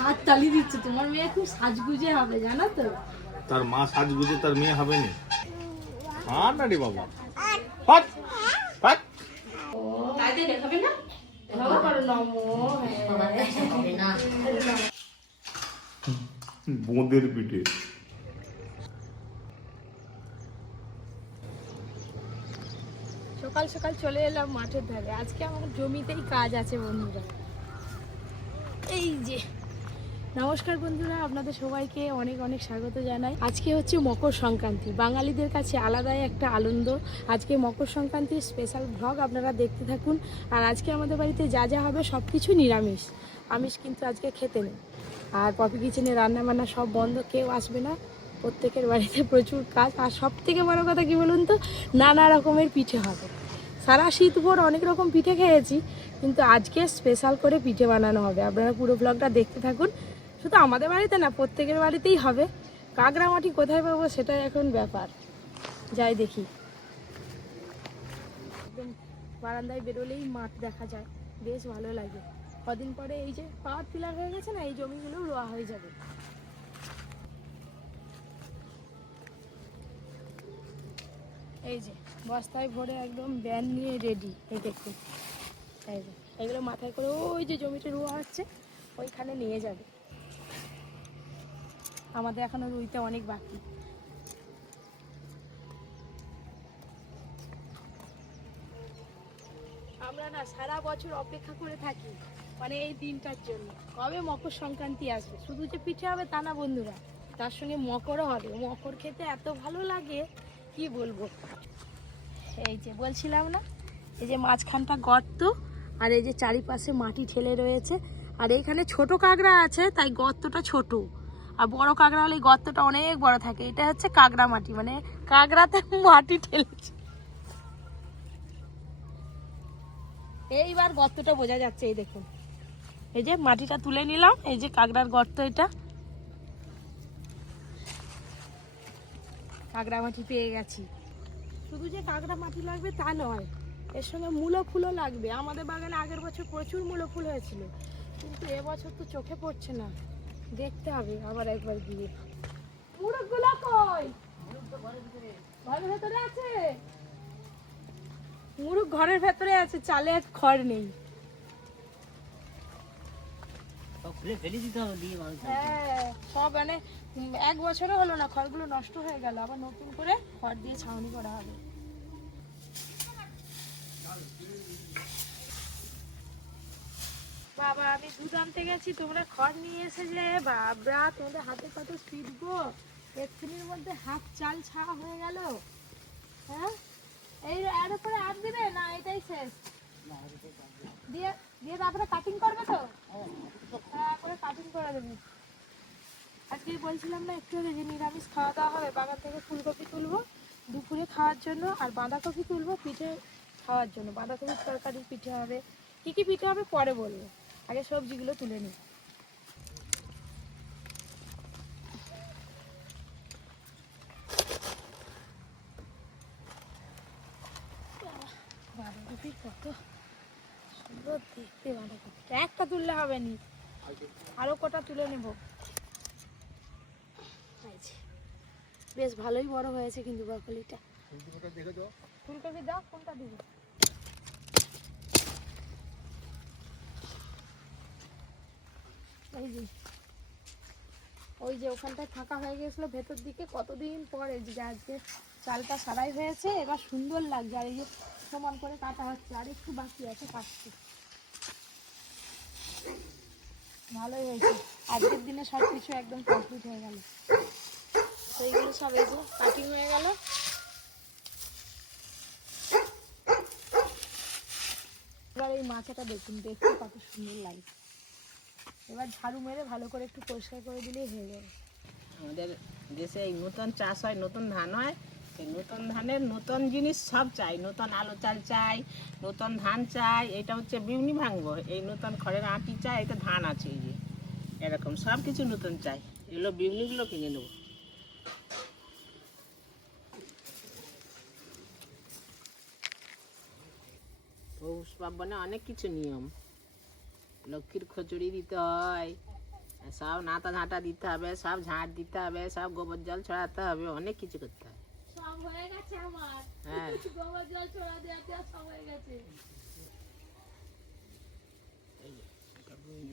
হাত তালি দিচ্ছে। তোমার মেয়ে খুব সাজগুজে হবে জানো তো? তার মা সাজগুজে তার মেয়ে হবে না? আর না রে বাবা। হাট হাট তাইতে দেখাবে না এভাবে করো নমো বোঁদের পিঠে। সকাল সকাল চলে এলাম মাঠের ধারে। আজকে আমার জমিতেই কাজ আছে বন্ধুরা। এই যে নমস্কার বন্ধুরা, আপনাদের সবাইকে অনেক অনেক স্বাগত জানাই। আজকে হচ্ছে মকর সংক্রান্তি। বাঙালিদের কাছে আলাদাই একটা আনন্দ। আজকে মকর সংক্রান্তির স্পেশাল ভ্লগ আপনারা দেখতে থাকুন। আর আজকে আমাদের বাড়িতে যা যা হবে সব কিছু নিরামিষ। আমিষ কিন্তু আজকে খেতে নেই। আর পপি কিচেনে রান্না বান্না সব বন্ধ, কেউ আসবে না। প্রত্যেকের বাড়িতে প্রচুর কাজ। আর সব থেকে বড় কথা কী বলুন তো, নানা রকমের পিঠে হবে। সারা শীত ভোর অনেক রকম পিঠে খেয়েছি, কিন্তু আজকে স্পেশাল করে পিঠে বানানো হবে। আপনারা পুরো ব্লগটা দেখতে থাকুন। শুধু আমাদের বাড়িতে না, প্রত্যেকের বাড়িতেই হবে। কাঁকড়া মাটি কোথায় পাবো সেটাই এখন ব্যাপার। যাই দেখি। একদম বারান্দায় বেরোলেই মাঠ দেখা যায়। বেশ ভালো লাগে। কদিন পরে এই যে পাওয়ার টিলার হয়ে গেছে না, এই জমিগুলো রোয়া হয়ে যাবে। এই যে, বস্তায় ভরে একদম ব্যান নিয়ে রেডি এই দেখুন। এই যে, এগুলো মাথায় করে ওই যে জমিটা রোয়া হচ্ছে, ওইখানে নিয়ে যাবে। আমাদের এখনও রুইতে অনেক বাকি। আমরা না সারা বছর অপেক্ষা করে থাকি মানে এই দিনটার জন্য। কবে মকর সংক্রান্তি আসবে? শুধু যে পিঠে হবে তা না বন্ধুরা, তার সঙ্গে মকরও হবে। মকর খেতে এত ভালো লাগে, কি বলব? এই যে বলছিলাম না, এই যে মাঝখানটা গর্ত, আর এই যে চারিপাশে মাটি ঠেলে রয়েছে। আর এইখানে ছোট কাঁকড়া আছে, তাই গর্তটা ছোট। আর বড় কাঁকড়া হলে গর্তটা অনেক বড় থাকে। এটা হচ্ছে কাঁকড়া মাটি মানে কাঁকড়াতে মাটি ঠেলেছে এইবার গর্তটা বোঝা যাচ্ছে, এই দেখুন। এই যে মাটিটা তুলে নিলাম, এই যে কাঁকড়ার গর্ত এটা। কাঁকড়া মাটি পেয়ে গেছি। শুধু যে কাঁকড়া মাটি লাগবে তা নয়, এর সঙ্গে মূলো ফুলও লাগবে। আমাদের বাগানে আগের বছর প্রচুর মূলো ফুল হয়েছিল, কিন্তু এবছর তো চোখে পড়ছে না। দেখতে হবে আবার একবার গিয়ে। মুরগগুলো কই? ঘরের ভেতরে আছে? মুরগ ঘরের ভেতরে আছে চালে আর খড় নেই। হ্যাঁ সব মানে এক বছরও হলো না খড়গুলো নষ্ট হয়ে গেল আবার নতুন করে খড় দিয়ে ছাউনি করা হবে। বাবা, আমি দুধ আনতে গেছি, তোমরা খড় নিয়ে এসেছিলে বাবরা, তোমাদের হাতে কত স্পিড গো? এক্ষুনির মধ্যে হাফ চাল ছাড়া হয়ে গেল। হ্যাঁ? এই এর উপরে আর দিবে না এটাই শেষ? দিয়ে দিয়ে তারপরে কাটিং করবে তো? হ্যাঁ করে কাটিং করে দেবে। আজকে বলছিলাম না, একটু যে নিরামিষ খাওয়া দাওয়া হবে, বাগান থেকে ফুলকপি তুলবো দুপুরে খাওয়ার জন্য আর বাঁধাকপি তুলবো পিঠে খাওয়ার জন্য। বাঁধাকপির তরকারি পিঠে হবে। কী কী পিঠে হবে পরে বলব। আগে সবজিগুলো তুলে নিই বাঁধাকপির কত সুন্দর দেখতে বাঁধাকপি একটা তুললে হবে নি। আরও কটা তুলে নেব। বেশ ভালোই বড় হয়েছে কিন্তু ব্রকলিটা। ফুলকপি দাও কোনটা দিব? এই যে। ওই যে ওখানটায় ফাঁকা হয়ে গেছিল ভেতর দিকে কতদিন পরে যে আজকে চালটা সারাই হয়েছে, এবার সুন্দর লাগছে, আর এই যে সমান করে কাটা হচ্ছে, আর একটু বাকি আছে কাটতে ভালোই হয়েছে। আজকের দিনে সব কিছু একদম কমপ্লিট হয়ে গেল। সেইগুলো সব এই যে কাটিং হয়ে গেল। এবার এই মাছটা দেখুন, দেখতে কত সুন্দর লাগে এবার ঝাড়ু মেরে ভালো করে একটু পরিষ্কার করে দিলেই হয়ে যাবে। আমাদের দেশে এই নতুন চাষ হয়, নতুন ধান হয়। সেই নতুন ধানের নতুন জিনিস সব চাই, নতুন আলো চাল চাই, নতুন ধান চাই, এটা হচ্ছে বিউনি ভাঙবো। এই নতুন খড়ের আঁটি চাই এটা ধান আছে এই যে। এরকম সব কিছু নতুন চাই। এগুলো বিউনিগুলো কিনে নেব। পৌষ পার্বণে অনেক কিছু নিয়ম। লক্ষ্মীর খিচুড়ি দিতে হয়। সব নাতা ঝাঁটা দিতে হবে সব ঝাঁট দিতে হবে সব গোবর জল ছড়াতে হবে অনেক কিছু করতে হবে সব হয়ে গেছে আমার। হ্যাঁ। গোবর জল ছড়া দেওয়া দেওয়া সব হয়ে গেছে।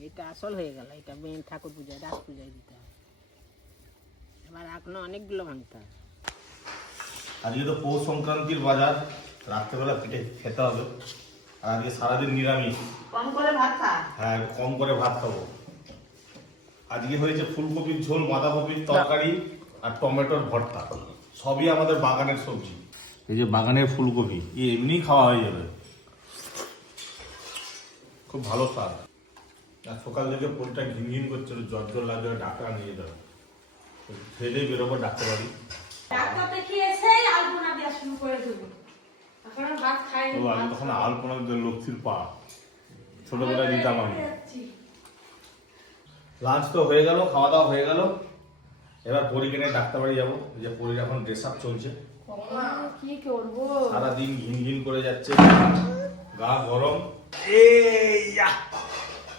এটা আসল হয়ে গেল এটা মেন ঠাকুর পূজায় রাস পূজায় দিতে হবে এবার এখনও অনেকগুলো ভাঙতে হবে আজকে তো পৌষ সংক্রান্তির বাজার রাত্রেবেলা পিঠে খেতে হবে। আর আজকে সারাদিন নিরামিষ। কম করে ভাত খা। হ্যাঁ কম করে ভাত খাব। আজকে হয়েছে ফুলকপির ঝোল বাঁধাকপির তরকারি আর টমেটোর ভর্তা। সবই আমাদের বাগানের সবজি। এই যে বাগানের ফুলকপি এই এমনি খাওয়া হয়ে যাবে। খুব ভালো স্বাদ। আর সকাল থেকে পোলটা ঘিনঘিন করছিল জ্বর জ্বর লাগবে ডাক্তার নিয়ে যেতে হবে খেলেই বেরোবো ডাক্তার বাড়ি। ডাক্তার দেখিয়ে এসেই আলপনা দেওয়া শুরু করে দেবো। আমি তখন আলপনা লক্ষ্মীর পা। ছোটবেলায় দিতাম আমি। লাঞ্চ তো হয়ে গেল খাওয়া দাওয়া হয়ে গেল। এবার পরীকে নিয়ে ডাক্তার বাড়ি যাব যে পরীর এখন ড্রেস আপ চলছে। কি করব? সারাদিন ঘিন ঘিন করে যাচ্ছে। গা গরম।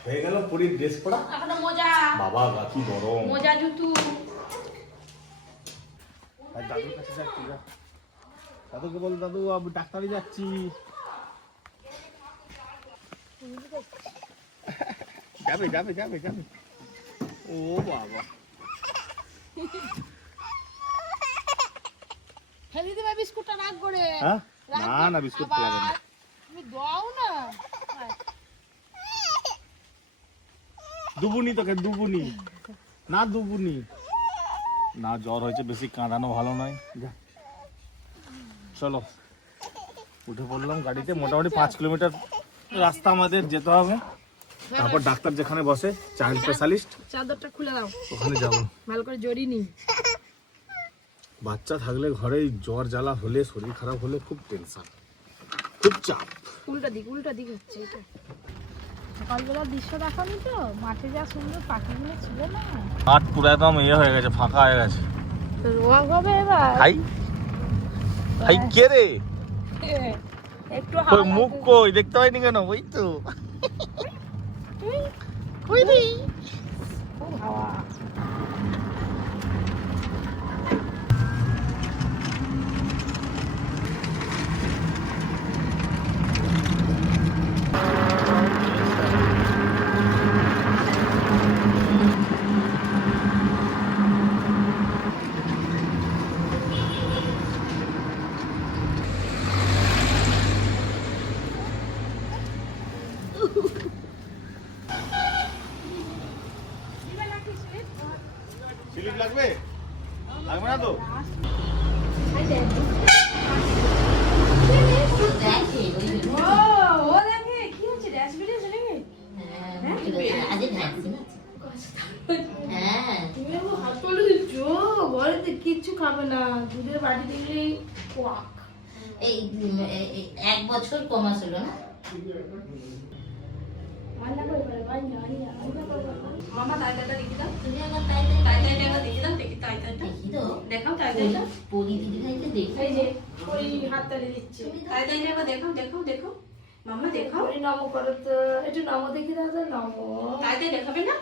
হয়ে গেল পরীর ড্রেস পরা। এখনও বাবা গা কি গরম। মোজা জুতু। আর দাদুর কাছে যা। দাদুকে বল দাদু আমি ডাক্তারে যাচ্ছি। যাবে যাবে যাবে যাবে। ও বাবা। ফেলে দিবে বিস্কুটটা রাগ করে। হ্যাঁ? না না বিস্কুট লাগবে না। তুমি দাও না। দুবুনি তোকে দুবুনি। না দুবুনি। না জ্বর হয়েছে বেশি কাঁদানো ভালো নয়। যা। চলো। উঠে পড়লাম গাড়িতে মোটামুটি পাঁচ কিলোমিটার রাস্তা আমাদের যেতে হবে। তারপর ডাক্তার যেখানে বসে চাইল্ড স্পেশালিস্ট চাদরটা খুলে দাও। ওখানে যাব। ভালো করে জড়ি নি বাচ্চা থাকলে ঘরে জ্বর জ্বালা হলে শরীর খারাপ হলে খুব টেনশন খুব চাপ। উল্টা দিক উল্টা দিক হচ্ছে এটা। সকালবেলার দৃশ্য দেখানি তো? মাঠে যা সুন্দর পাখিগুলো ছিল না। মাঠ পুরো একদম ইয়ে হয়ে গেছে ফাঁকা হয়ে গেছে। রোয়া হবে এবার? হাই হাই কে রে? একটু হাওয়া মুখ। কই? দেখতে পাইনি কেন? ওই তো। কই খুব হাওয়া স্লিপ লাগবে লাগবে না তো ও ও দেখে কি হচ্ছে ড্যাশ ভিডিও চলে গে হ্যাঁ তুমি আমার হাত তুলে দিচ্ছ বলে তো কিচ্ছু খাবে না দুধের বাটি দেখলেই কোয়াক এই এক বছর কমাস হলো না তাই তাই তাই দেখাও তাই দিচ্ছে দেখাও দেখাও দেখো মামা দেখাও ওই নম করো তো একটু নম দেখি দাও নম তাই তাই দেখাবে না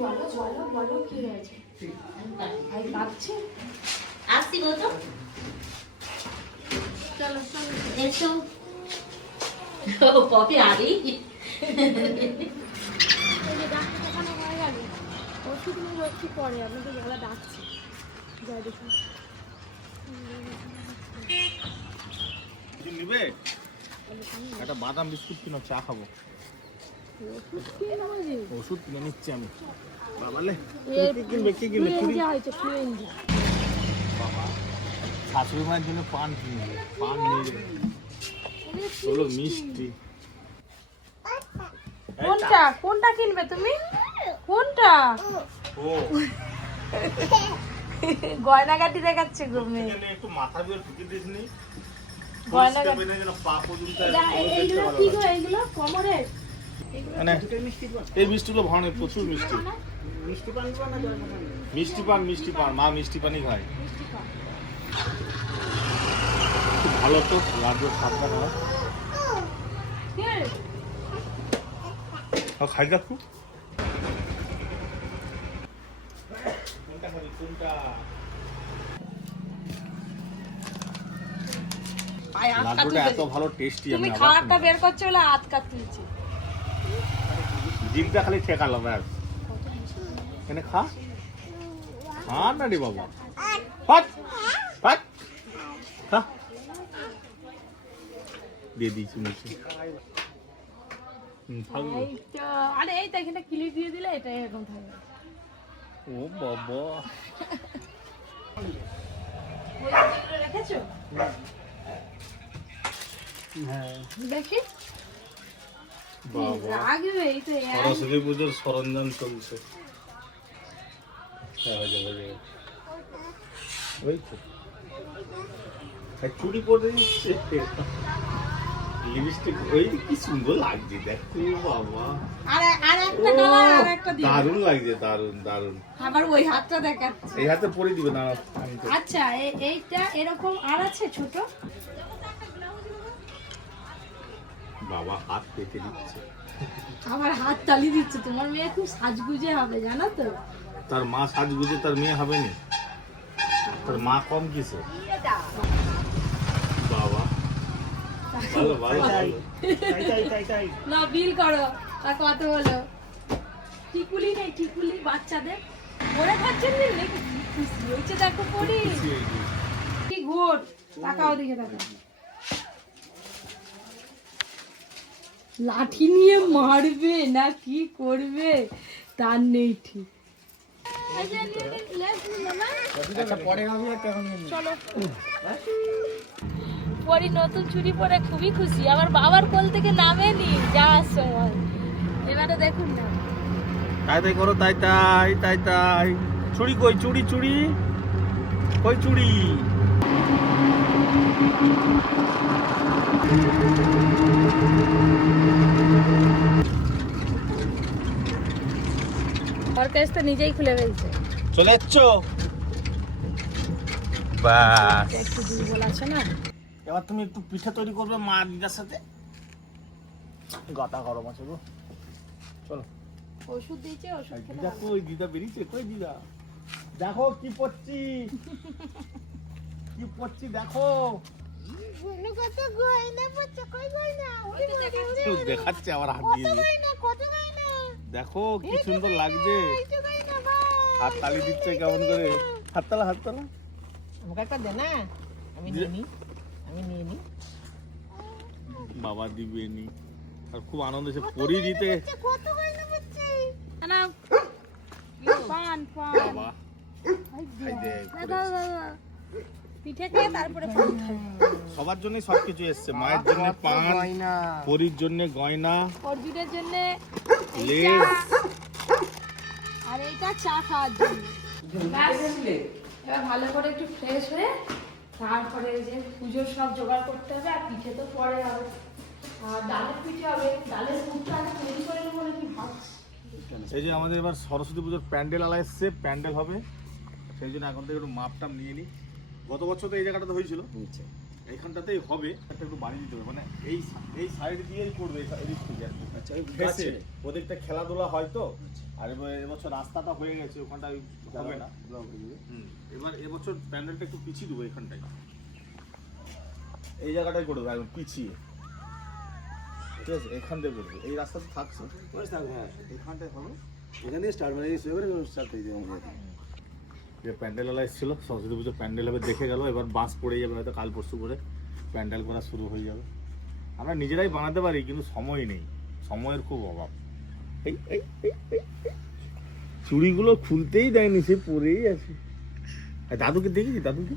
বলো বলো বলো আসছি গো তো চলো এসো হয়ে। গেল ওষুধ নিয়ে একটু পরে আপনাকে গলা ডাকছে দেখুন নিবে? একটা বাদাম বিস্কুট কিনো চা খাব। ওষুধ কিনে নিচ্ছি আমি। বাবালে কি কিনবে কি কিনবে? চুরি ফ্লুয়েঞ্জা হয়েছে ফ্লুয়েঞ্জা বাবা শাশুড়ি মায়ের জন্য পান কিনবে পান নিয়ে হলো মিষ্টি। কোনটা? কোনটা কিনবে তুমি? কোনটা? ও। গয়নাগাটি দেখাচ্ছে একটু মাথা দিয়ে ঢুকে দিস মানে এই মিষ্টিগুলো ভালো নেই প্রচুর মিষ্টি। মিষ্টি পান? মিষ্টি পান মা মিষ্টি পানই খায়। খুব ভালো তো হয় খাই রাখু। কোনটা খাবি কোনটা লাড্ডুটা এত ভালো টেস্টি তুমি খাবারটা বের করছ বলে হাত কাটতেছি জিলটা খালি ঠেকালো ব্যাস। এনে খা। খা না রে বাবা। ফাট ফাট খা। দিয়ে দিয়েছি থাকবে। আরে এই তো এখানে ক্লিপ দিয়ে দিলে এটা এরকম থাকবে। ও বাবা। রেখেছো? দেখি। বাবা। লাগবে এই তো এক- সরস্বতী পুজোর সরঞ্জাম চলছে। হ্যাঁ, হয়ে যাবে, হয়ে যাবে। ওই চুরি করে দিচ্ছে লিপস্টিক ওই কি সুন্দর লাগছে দেখো বাবা। আর আর একটা কালার আর একটা দিও দারুণ লাগছে দারুণ দারুণ। আবার ওই হাতটা দেখাচ্ছে। এই হাতে পরে দিবে না আচ্ছা এইটা এরকম আর আছে ছোট? বাবা হাত পেতে দিচ্ছে। আবার হাত তালি দিচ্ছে তোমার মেয়ে খুব সাজগুজে হবে জানো তো? তার মা সাজগুজে তার মেয়ে হবে না? তার মা কম কিসে? বাবা। ভালো ভালো না বিল করো তা কত হলো টিকুলি নেই টিকুলি বাচ্চাদের। পরে খাচ্ছেন নাকি খুশি হয়েছে দেখো পরি। কি ঘোট তাকাও দিকে তাকাও লাঠি নিয়ে মারবে না কি করবে? তার নেই ঠিক। চলো। পরি নতুন চুরি পরে খুবই খুশি। আমার বাবার কোল থেকে নামেনি যাওয়ার সময় এবারে দেখুন না। তাই তাই করো তাই তাই তাই তাই। চুড়ি কই চুড়ি চুড়ি? কই চুড়ি? ওর তো নিজেই খুলে ফেলছে। চলে যাচ্ছ বাস। একটু দুর্বল আছে না? এবার তুমি একটু পিঠে তৈরি করবে মা দিদার সাথে। গাতা গরম আছে গো। চলো। ওষুধ দিয়েছে ওষুধ আর দিদা কই দিদা? বেরিয়েছে কই দিদা? দেখো কি পড়ছি। কি পড়ছি দেখো। দেখাচ্ছে। আবার হাত দিয়ে। দেখো কি সুন্দর লাগছে। হাত তালি দিচ্ছে কেমন করে? হাততালা হাততালা আমাকে একটা দে না। আমি নিয়ে নিই আমি নিয়ে নিই বাবা দিবে নি। আর খুব আনন্দ সে পরি দিতে। না, না। পান পান বাবা। খাই দে না। পিঠে খেয়ে তারপরে পান খাবে। সবার জন্য সবকিছু এসছে। মায়ের জন্য পান পরির জন্য গয়না অর্জুনের জন্য আর এইটা চা খাওয়ার জন্য। এবার ভালো করে একটু ফ্রেশ হয়ে তারপরে যে পুজোর সব জোগাড় করতে হবে আর পিঠে তো পরে হবে। আর ডালের পিঠে হবে ডালের পুরটা আগে তৈরি করে নেব নাকি ভাবছি। এই যে আমাদের এবার সরস্বতী পুজোর প্যান্ডেল আলা এসছে প্যান্ডেল হবে। সেই জন্য এখন থেকে একটু মাপ টাপ নিয়ে নিই। গত বছর তো এই জায়গাটাতে হয়েছিল। এইখানটাতেই হবে। একটা একটু বাড়ি দিতে হবে। মানে এই এই সাইড দিয়েই করবে এই এদিক থেকে আর ফেসে। ওদিকটা খেলাধুলা হয় তো। আর এবার এবছর রাস্তাটা হয়ে গেছে ওখানটা হবে না। হুম। এবার এবছর প্যান্ডেলটা একটু পিছিয়ে দেবো এখানটায়। এই জায়গাটাই করে দেবো একদম পিছিয়ে। ঠিক আছে এখান থেকে করব। এই রাস্তা তো থাকছে এখানটায় হবে। এখান স্টার্ট মানে স্টার্ট করে দিই আমরা। যে প্যান্ডেলওয়ালা এসেছিল সরস্বতী পুজো প্যান্ডেল হবে, দেখে গেল, এবার বাস পড়ে যাবে, হয়তো কাল পরশু করে প্যান্ডেল করা শুরু হয়ে যাবে। আমরা নিজেরাই বানাতে পারি, কিন্তু সময় নেই। সময়ের খুব অভাব। চুড়িগুলো খুলতেই দেয়নি, সে পরেই আছে। দাদুকে দেখেছি, দাদুকে।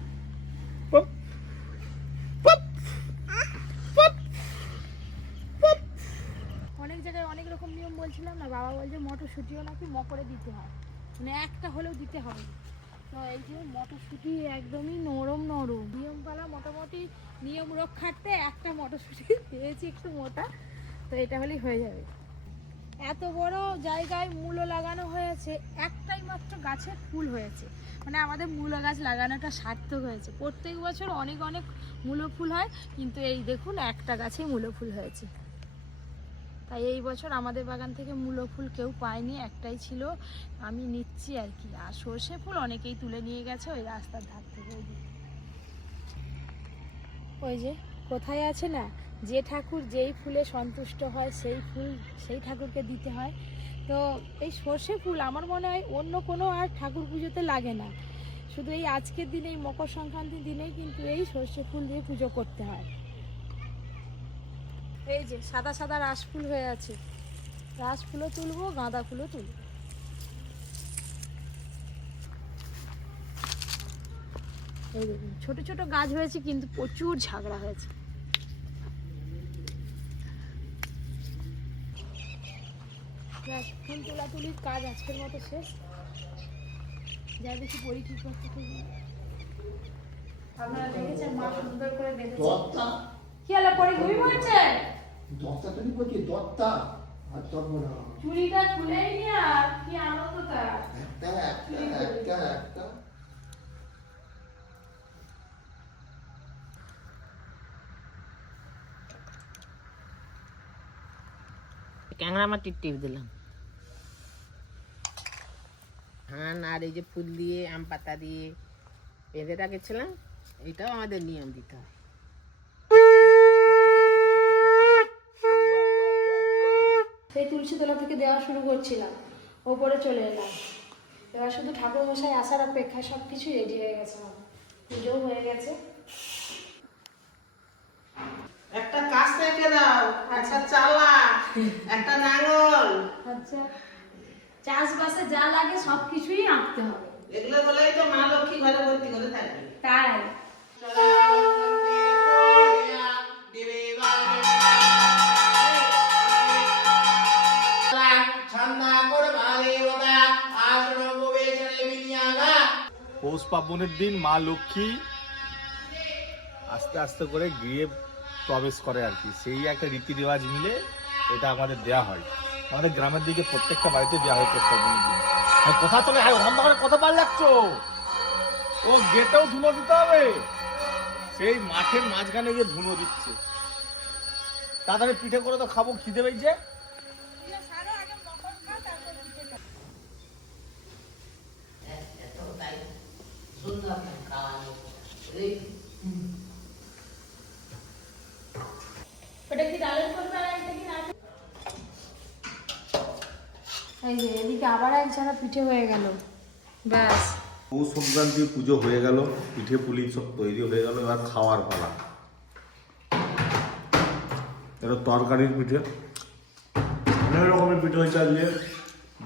অনেক জায়গায় অনেক রকম নিয়ম বলছিলাম না, বাবা বলছে মটরশুঁটিও নাকি মকরে দিতে হয়। মানে একটা হলেও দিতে হবে। তো এই যে মটরশুঁটি একদমই নরম নরম। নিয়মপালা মোটামুটি নিয়ম রক্ষার্থে একটা মটরশুঁটি পেয়েছি একটু মোটা, তো এটা হলেই হয়ে যাবে। এত বড় জায়গায় মূলো লাগানো হয়েছে, একটাই মাত্র গাছের ফুল হয়েছে। মানে আমাদের মূলো গাছ লাগানোটা সার্থক হয়েছে। প্রত্যেক বছর অনেক অনেক মূলো ফুল হয়, কিন্তু এই দেখুন একটা গাছেই মূলো ফুল হয়েছে। তাই এই বছর আমাদের বাগান থেকে মূলো ফুল কেউ পায়নি, একটাই ছিল। আমি নিচ্ছি আর কি। আর সর্ষে ফুল অনেকেই তুলে নিয়ে গেছে ওই রাস্তার ধার থেকে। ওই। ওই যে, কোথায় আছে না? যে ঠাকুর যেই ফুলে সন্তুষ্ট হয়, সেই ফুল, সেই ঠাকুরকে দিতে হয়। তো এই সর্ষে ফুল আমার মনে হয় অন্য কোনো আর ঠাকুর পুজোতে লাগে না। শুধু এই আজকের দিনে, এই মকর সংক্রান্তির দিনেই কিন্তু এই সর্ষে ফুল দিয়ে পুজো করতে হয়। এই যে, সাদা সাদা রাস ফুল হয়ে আছে। রাস ফুলও তুলবো গাঁদা ফুলও তুলবো। এই দেখুন, ছোট ছোট গাছ হয়েছে, কিন্তু প্রচুর ঝাগড়া হয়েছে। ফুল তোলাতুলির কাজ আজকের মতো শেষ। যা দেখি পরি কি করতে। আপনারা দেখেছেন মা সুন্দর করে বেঁধেছে। কি হলো পরি ঘুমি পড়ছে? দত্তা তুমি বলছি দত্তা আর তখন খুলেই নি আর কি আনন্দ তার? একটা একটা একটা একটা। ক্যাংরা মাটির টিপ দিলাম। ধান আর এই যে ফুল দিয়ে আম পাতা দিয়ে বেঁধে রাখেছিলাম এটাও আমাদের নিয়ম দিতে হয়। সেই তুলসী তলা থেকে দেওয়া শুরু করছিলাম। ওপরে চলে এলাম। এবার শুধু ঠাকুর মশাই আসার অপেক্ষায় সব কিছু রেডি হয়ে গেছে আমার। পুজোও হয়ে গেছে। একটা কাজ রেখে দাও একটা চালা একটা নাঙল। আচ্ছা। চাষবাসে যা লাগে সব কিছুই আঁকতে হবে। এগুলো বলেই তো মা লক্ষ্মী ঘরে ভর্তি করে থাকবে। তাই। পৌষ পার্বণের দিন মা লক্ষ্মী আস্তে আস্তে করে গৃহে প্রবেশ করে আর কি। সেই একটা রীতি রেওয়াজ মিলে এটা আমাদের দেয়া হয়। আমাদের গ্রামের দিকে প্রত্যেকটা বাড়িতে দেওয়া হয় পৌষ পার্বণের দিন। আর কোথা চলে হাই অন্ধকারে কত পাল যাচ্ছ? ও গেটেও ধুনো দিতে হবে। সেই মাঠের মাঝখানে গিয়ে ধুনো দিচ্ছে। তাড়াতাড়ি পিঠে করে তো খাব খিদে পেয়েছে সুন্দর খাওয়া এই এদিকে আবার এক ছাড়া পিঠে হয়ে গেল ব্যাস পৌষ সংক্রান্তি পুজো হয়ে গেল পিঠে পুলি সব তৈরি হয়ে গেল এবার খাওয়ার পালা এটা তরকারির পিঠে অনেক রকমের পিঠে হয়েছে আজকে।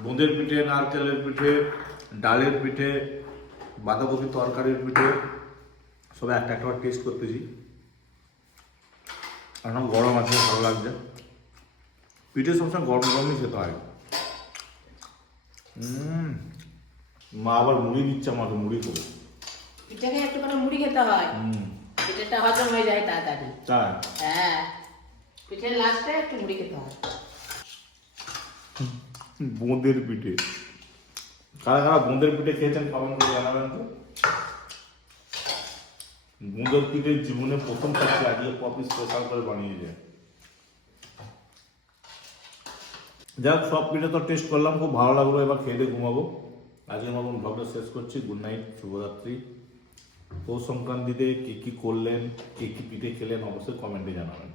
বোঁদের পিঠে, নারকেলের পিঠে, ডালের পিঠে বাঁধাকপি তরকারির পিঠে সব একটা একটা টেস্ট করতেছি। কারণ গরম আছে ভালো লাগছে। পিঠে সবসময় গরম গরমই খেতে হয়। মা আবার মুড়ি দিচ্ছে আমাকে মুড়ি করে। পিঠাকে একটু করে মুড়ি খেতে হয়। হুম। পিঠেটা হজম হয়ে যায় তাড়াতাড়ি। তাই? হ্যাঁ। পিঠের লাস্টে একটু মুড়ি খেতে হয়। বোঁদের পিঠে। কারা কারা বোঁদের পিঠে খেয়েছেন কমেন্ট করে জানাবেন তো। বোঁদের পিঠে জীবনে প্রথম খাচ্ছি আজকে কপি স্পেশাল করে বানিয়ে বানিয়েছে যাক, সব পিঠে তো টেস্ট করলাম, খুব ভালো লাগল, এবার খেয়ে দিয়ে ঘুমাবো। আজকের মতন ব্লগটা শেষ করছি গুড নাইট শুভরাত্রি। পৌষ সংক্রান্তিতে কী কী করলেন, কী কী পিঠে খেলেন, অবশ্যই কমেন্টে জানাবেন।